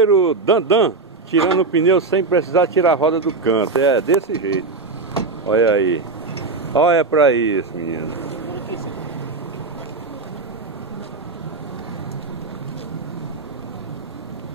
O Dandan tirando o pneu sem precisar tirar a roda do canto. É desse jeito. Olha aí. Olha pra isso, menino.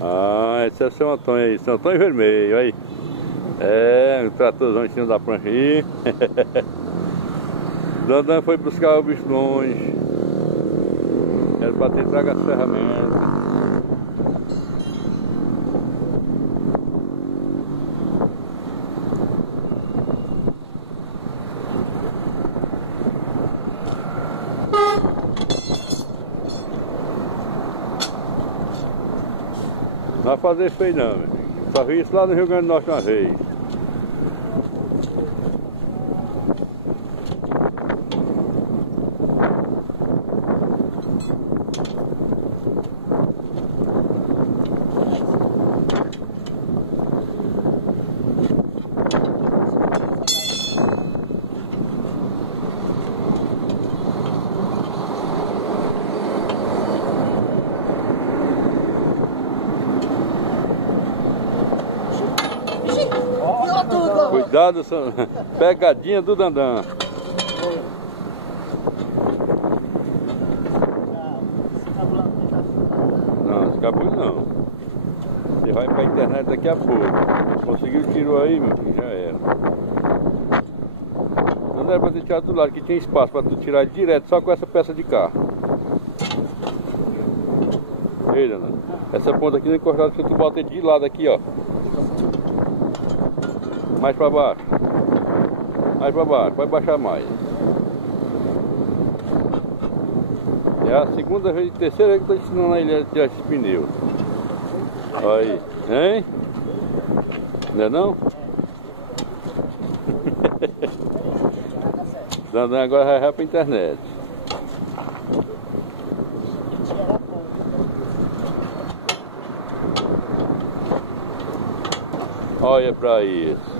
Ah, esse é o Seu Antônio aí. Seu Antônio vermelho, aí. É, um tratorzão em cima da pranchinha. Dandan foi buscar o bicho longe. Era pra ter trago as ferramentas. Não vai fazer feio não, meu filho. Só vi isso lá no Rio Grande do Norte uma vez. Cuidado, pegadinha do Dandan. Não, escapou não. Você vai pra internet daqui a pouco. Conseguiu o tiro aí, meu filho, já era. Não era pra ter tirado do lado, que tinha espaço pra tu tirar direto só com essa peça de carro. Ei, Dandan, essa ponta aqui não é encostada, se tu bota de lado aqui, ó. Mais pra baixo. Mais pra baixo, pode baixar mais. É a segunda vez, terceira vez que eu tô ensinando a ele a tirar esses pneus. Olha aí, hein? Não é não? Dandan agora vai pra internet. Olha pra isso.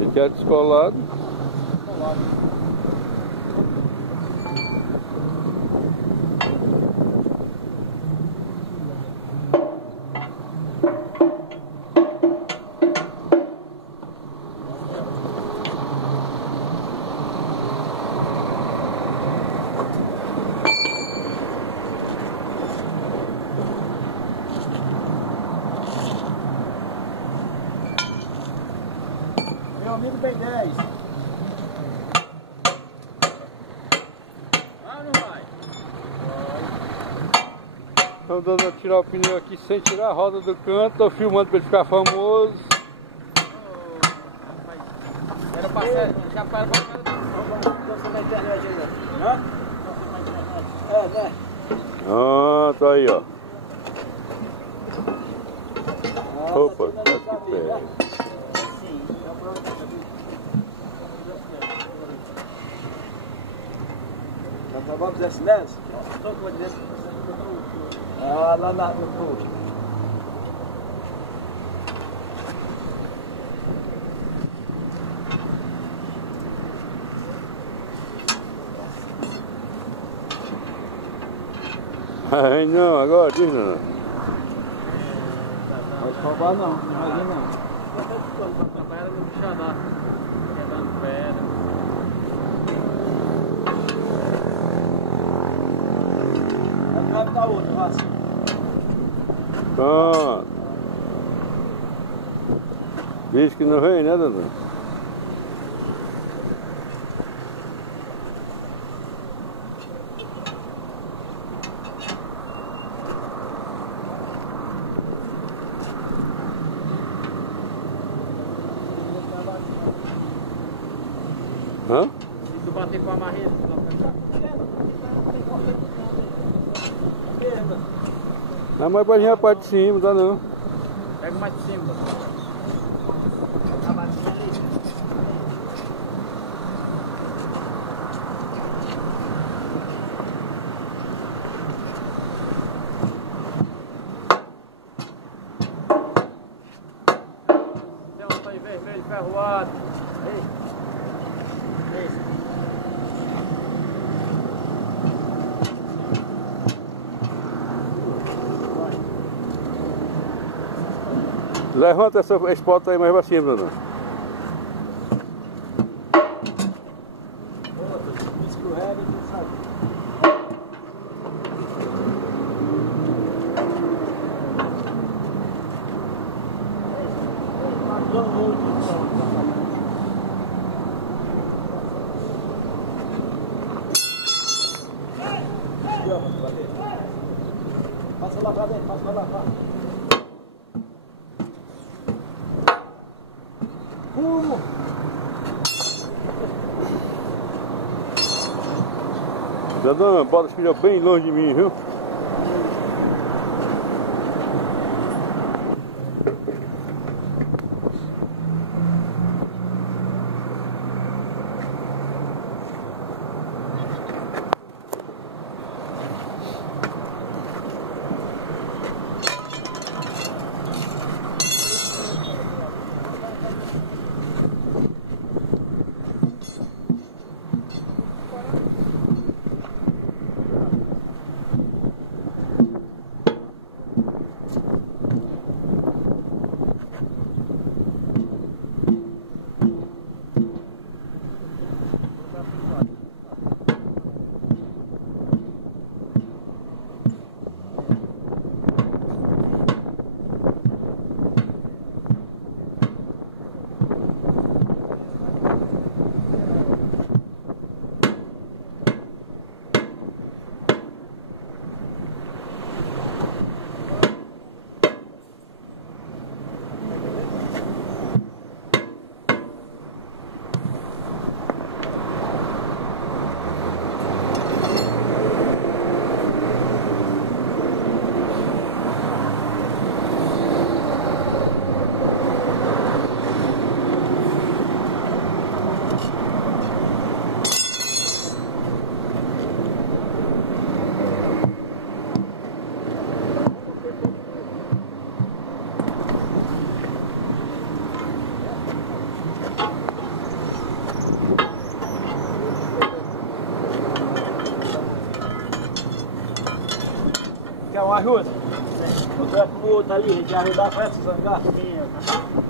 Ele é descolado. Meu amigo tem 10. Vai ou não vai? Estão dando a tirar o pneu aqui sem tirar a roda do canto. Estou filmando para ele ficar famoso. Era passar, já para você na internet ainda. Hã? É, né? Pronto, aí ó. Opa, tá que pé. Já trabalhamos esse mês? Ah, lá no clube. Ai não, agora diz não. Pode roubar não, não vai vir não. Até de quando trabalha no Bixadá, quebrando pedra. lado da outra, vai assim. Pronto. Diz que não vem, né, Dodô? Hã? Se tu bater com a marreta, tu vai ficar. Não, mas pode ir a parte de cima, tá não. Pega mais de cima. Tem um pai vermelho ferroado. Aí. Levanta esse pote aí mais pra cima, Dodô. Escorrega e tu sabe. Passa lá pra dentro, passa lá pra. Como? Dodô, bota os filhos bem longe de mim, viu? Quer uma ajuda? Eu quero pro outro ali, a gente vai ajudar com essa zangada.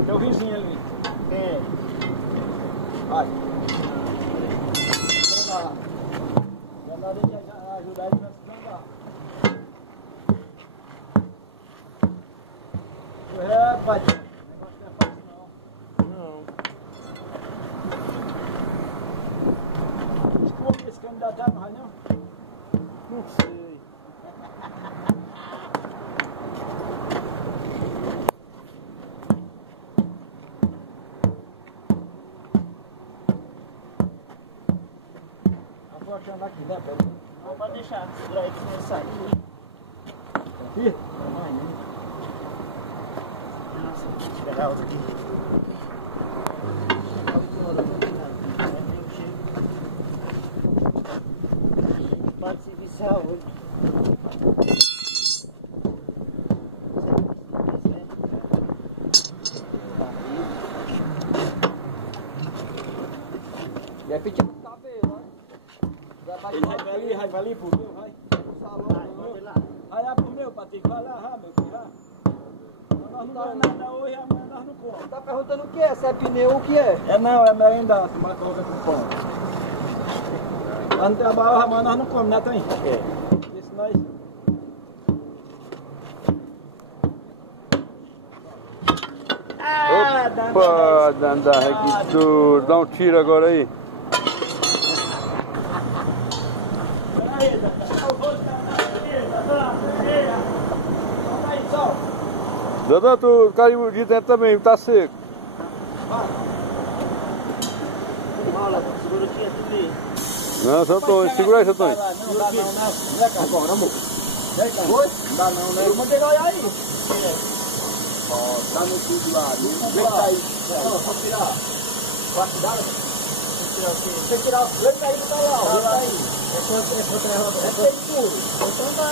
Teu vizinho ali. Quem é? Vai. Vamos lá. Vai lá, deixa eu ajudar ele nessa zangada. É, pai. O negócio não é fácil não. Não. Desculpa, esse candidato não vai não? Não sei. Vou achando aqui, né, Pedro? Não pode deixar, segura aí que você sai. Aqui? Não, né? Nossa, deixa eu pegar outra aqui. Pode se viciar hoje. E é pedindo cabelo, Ele vai ali pro meu, vai. Vai lá pro meu, Patrick, vai lá, meu filho, lá. Nós não damos nada hoje, amanhã nós não comemos. Tá perguntando o que é? Se é pneu ou o que é? É não, é merenda, tomar coisa com pão. Nós não trabalhamos, amanhã nós não comemos, né, Tony? É. Isso nós... Pode andar aqui tudo. Dá um tiro agora aí. Dadã, tu caiu de dentro também, tá seco. Não, seu Antônio, segura aí, seu Antônio. Não dá não, né? Não é agora, amor. Não dá não, né? Eu mandei olhar aí. Ó, tá no tudo lá. Vem aí. Não, só tirar. Pode tirar? Tem que tirar. Vem aí, tá lá. Vem aí. É feito tudo. Então dá,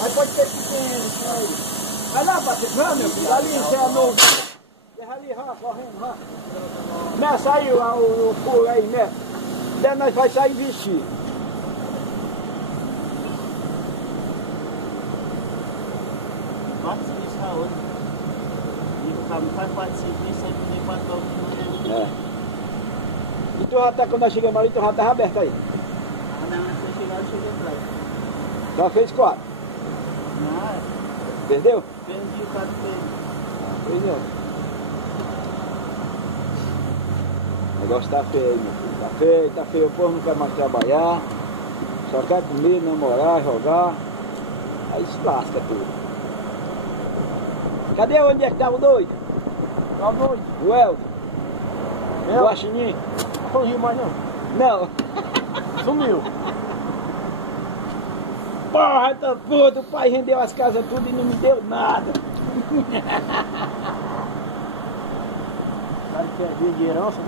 mas pode ser pequeno, isso aí. Vai lá, Patrick, vai, meu filho. Ali, você é novo. Deixa ali, vá, correndo, vá. Começa aí o furo aí, né? Daí nós vai sair vestir. E tu já tá, quando nós chegamos ali, tu já tava aberto aí? Não, quando chegar eu cheguei atrás. Já fez 4? Não, Perdeu? perdi o cara dele. Fez não. O negócio tá feio, meu filho. Tá feio. O povo não quer mais trabalhar. Só quer comer, namorar, jogar. Aí se lasca tudo. Cadê onde é que tá o doido? Tá doido? O Elton? O Guaxinim? Não tô rindo mais não. Não. Sumiu. Porra, tá puto. O pai rendeu as casas tudo e não me deu nada. O cara quer vir de herança.